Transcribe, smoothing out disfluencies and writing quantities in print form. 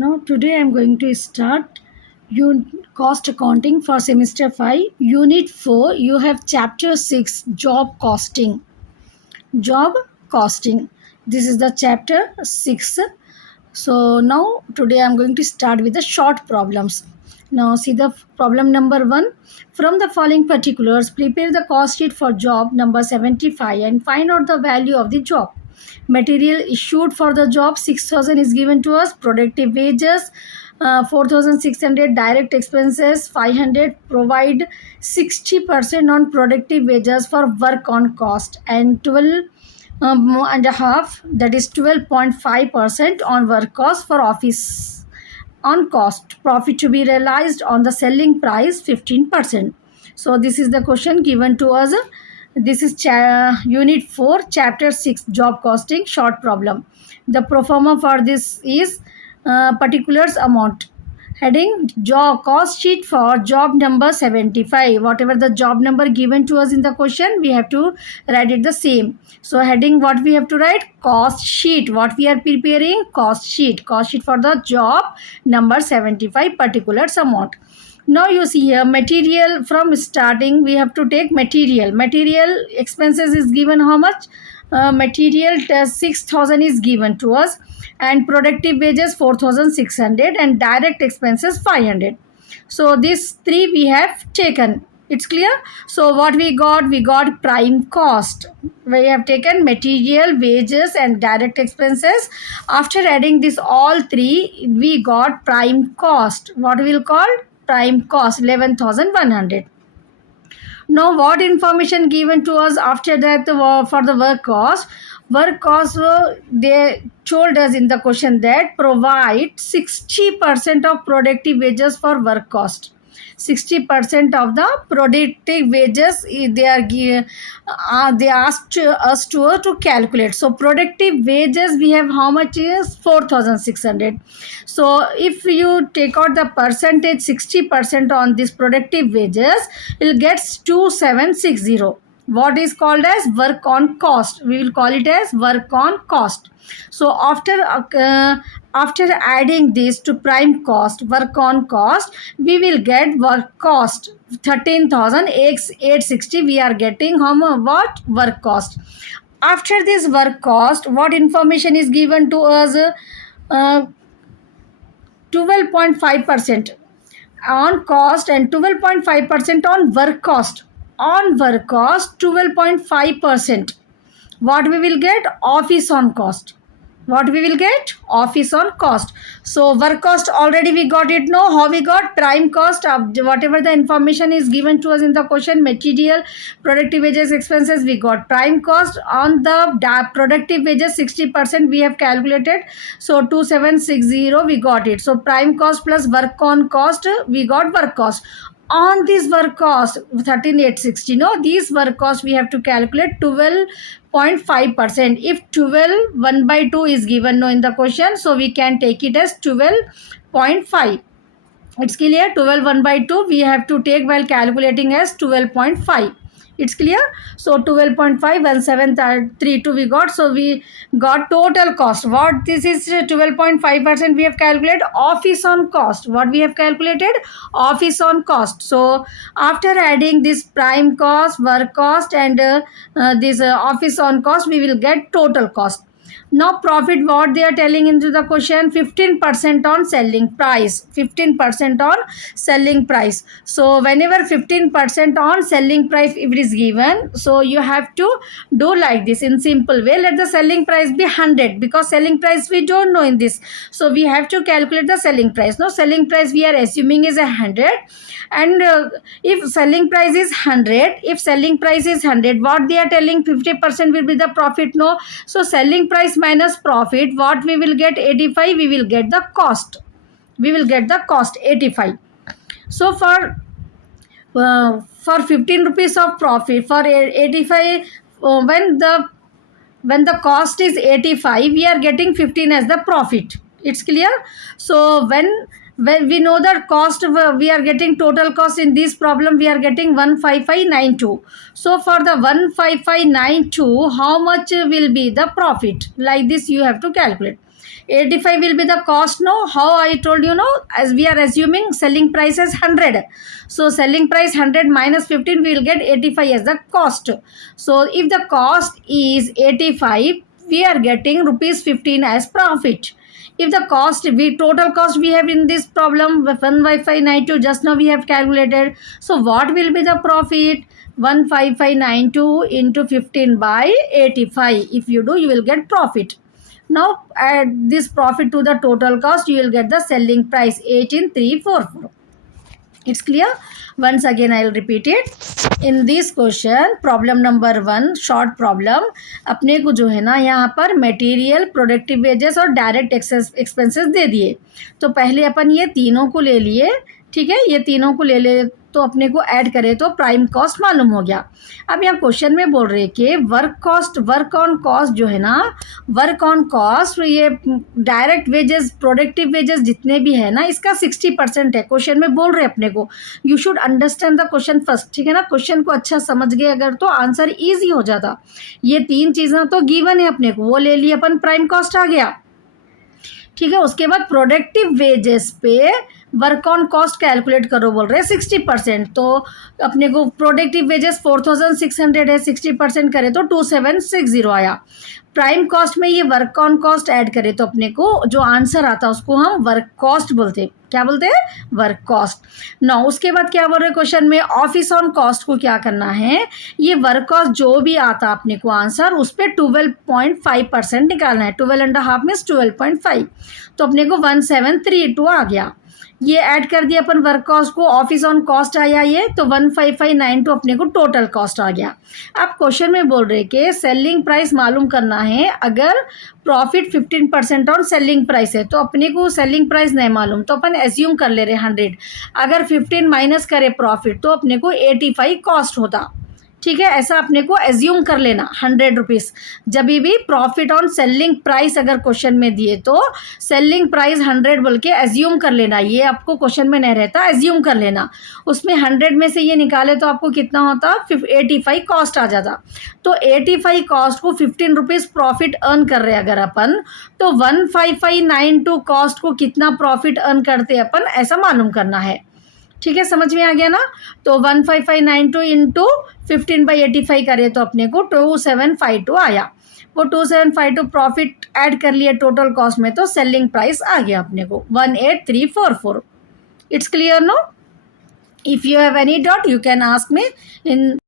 Now today I am going to start cost accounting for semester 5 unit 4. You have chapter 6 job costing. Job costing. This is the chapter 6. So now today I am going to start with the short problems. Now see the problem number 1. From the following particulars, prepare the cost sheet for job number 75 and find out the value of the job. Material issued for the job 6,000 is given to us. Productive wages 4,600. Direct expenses 500. Provide 60% on productive wages for work on cost and 12 and a half, that is 12.5% on work cost for office on cost. Profit to be realized on the selling price 15%. So this is the question given to us. This is unit 4 chapter 6 job costing short problem. The pro forma for this is particulars amount. Heading job cost sheet for job number 75. Whatever the job number given to us in the question, we have to write it the same. So heading what we have to write? Cost sheet. What we are preparing? Cost sheet. Cost sheet for the job number 75 particulars amount. Now you see here material. From starting we have to take material. Material expenses is given how much? Material 6,000 is given to us and productive wages 4,600 and direct expenses 500. So these three we have taken. It's clear. So what we got prime cost. We have taken material, wages and direct expenses. After adding this all three, we got prime cost. What we will call prime cost 11,100. Now what information given to us after that for the work cost? Work cost, they told us in the question that provide 60% of productive wages for work cost. 60% of the productive wages they asked us to calculate. So productive wages we have how much is 4,600. So if you take out the percentage 60% on this productive wages, you'll get 2760. What is called as work on cost. We will call it as work on cost. So after adding this to prime cost, work on cost, we will get work cost 13,860. We are getting what work cost. After this work cost, what information is given to us? 12.5% on cost and 12.5% on work cost. On work cost 12.5%. What we will get? Office on cost. What we will get? Office on cost. So work cost already we got it. No, how we got? Prime cost of whatever the information is given to us in the question. Material, productive wages, expenses, we got prime cost. On the productive wages 60% we have calculated. So 2760 we got it. So prime cost plus work on cost, we got work cost. On this work cost 13,860, no, these work cost we have to calculate 12.5%. If 12 1 by 2 is given no in the question, so we can take it as 12.5. It's clear. 12 1 by 2 we have to take while calculating as 12.5. It's clear. So 12.5 and 732 we got. So we got total cost. What this is 12.5% we have calculated. Office on cost. What we have calculated? Office on cost. So after adding this prime cost, work cost and this office on cost, we will get total cost. Now profit, what they are telling into the question, 15% on selling price. 15% on selling price. So whenever 15% on selling price if it is given, so you have to do like this in simple way. Let the selling price be 100 because selling price we don't know in this. So we have to calculate the selling price. Now selling price we are assuming is 100 and if selling price is 100, if selling price is 100, what they are telling 50% will be the profit. No, so selling price minus profit, what we will get? 85. We will get the cost. We will get the cost 85. So for 15 rupees of profit, for 85, when the cost is 85, we are getting 15 as the profit. It's clear. So when we know that cost, we are getting total cost in this problem, we are getting 15592. So for the 15592, how much will be the profit? Like this you have to calculate. 85 will be the cost. No, how I told you, no, as we are assuming selling price as 100, so selling price 100 minus 15, we will get 85 as the cost. So if the cost is 85, we are getting rupees 15 as profit. If the cost, we total cost we have in this problem 15592, just now we have calculated. So what will be the profit? 15592 into 15 by 85. If you do, you will get profit. Now add this profit to the total cost, you will get the selling price 18344. It's clear? Once again I will repeat it. In this question, problem number 1, short problem, अपने को जो है ना यहाँ पर material, productive wages और direct expenses दे दिए. तो पहले अपन ये तीनों को ले लिए, ठीक है, ये तीनों को ले ले तो अपने को ऐड करें तो प्राइम कॉस्ट मालूम हो गया. अब यहाँ क्वेश्चन में बोल रहे कि वर्क ऑन कॉस्ट जो है ना, वर्क ऑन कॉस्ट ये डायरेक्ट वेजेस, प्रोडक्टिव वेजेस जितने भी है ना, इसका 60% है. क्वेश्चन में बोल रहे अपने को, you should understand the question first, ठीक है ना. क्वेश्चन को अच्छा समझ गए अगर तो आंसर ईजी हो जाता. ये तीन चीज़ें तो गिवन है अपने को, वो ले लिए अपन, प्राइम कॉस्ट आ गया, ठीक है. उसके बाद प्रोडक्टिव वेजेस पे वर्क ऑन कॉस्ट कैलकुलेट करो बोल रहे हैं 60%. तो अपने को प्रोडक्टिव वेजेस 4600 है, 60% करें तो 2760 आया. प्राइम कॉस्ट में ये वर्क ऑन कॉस्ट ऐड करें तो अपने को जो आंसर आता उसको हम वर्क कॉस्ट बोलते हैं. क्या बोलते हैं? Work cost. नौ उसके बाद क्या बोल रहे क्वेश्चन में, ऑफिस ऑन कॉस्ट को क्या करना है, ये वर्क कॉस्ट जो भी आता अपने को आंसर उस पर 12.5% निकालना है. 12.5 मीन्स 12.5. तो अपने को 1732 आ गया. ये ऐड कर दिया अपन वर्क कॉस्ट को, ऑफिस ऑन कॉस्ट आया ये, तो 15592 अपने को टोटल कॉस्ट आ गया. अब क्वेश्चन में बोल रहे कि सेलिंग प्राइस मालूम करना है. अगर प्रॉफिट 15% ऑन सेलिंग प्राइस है तो अपने को सेलिंग प्राइस नहीं मालूम, तो अपन एज्यूम कर ले रहे 100. अगर 15 माइनस करे प्रॉफिट तो अपने को 85 कॉस्ट होता, ठीक है. ऐसा अपने को एज्यूम कर लेना 100 रुपीज़. जब भी प्रॉफिट ऑन सेलिंग प्राइस अगर क्वेश्चन में दिए तो सेलिंग प्राइस 100 बोल के एज्यूम कर लेना. ये आपको क्वेश्चन में नहीं रहता, एज्यूम कर लेना. उसमें 100 में से ये निकाले तो आपको कितना होता, 85 कॉस्ट आ जाता. तो 85 कॉस्ट को 15 रुपीज़ प्रॉफिट अर्न कर रहे अगर अपन, तो 15592 कॉस्ट को कितना प्रॉफिट अर्न करते अपन, ऐसा मालूम करना है. ठीक है, समझ में आ गया ना. तो 15592 इंटू 15/85 करें तो अपने को 2752 आया. वो 2752 प्रॉफिट ऐड कर लिए टोटल कॉस्ट में, तो सेलिंग प्राइस आ गया अपने को 18344. It's clear no? If you have any doubt you can ask me in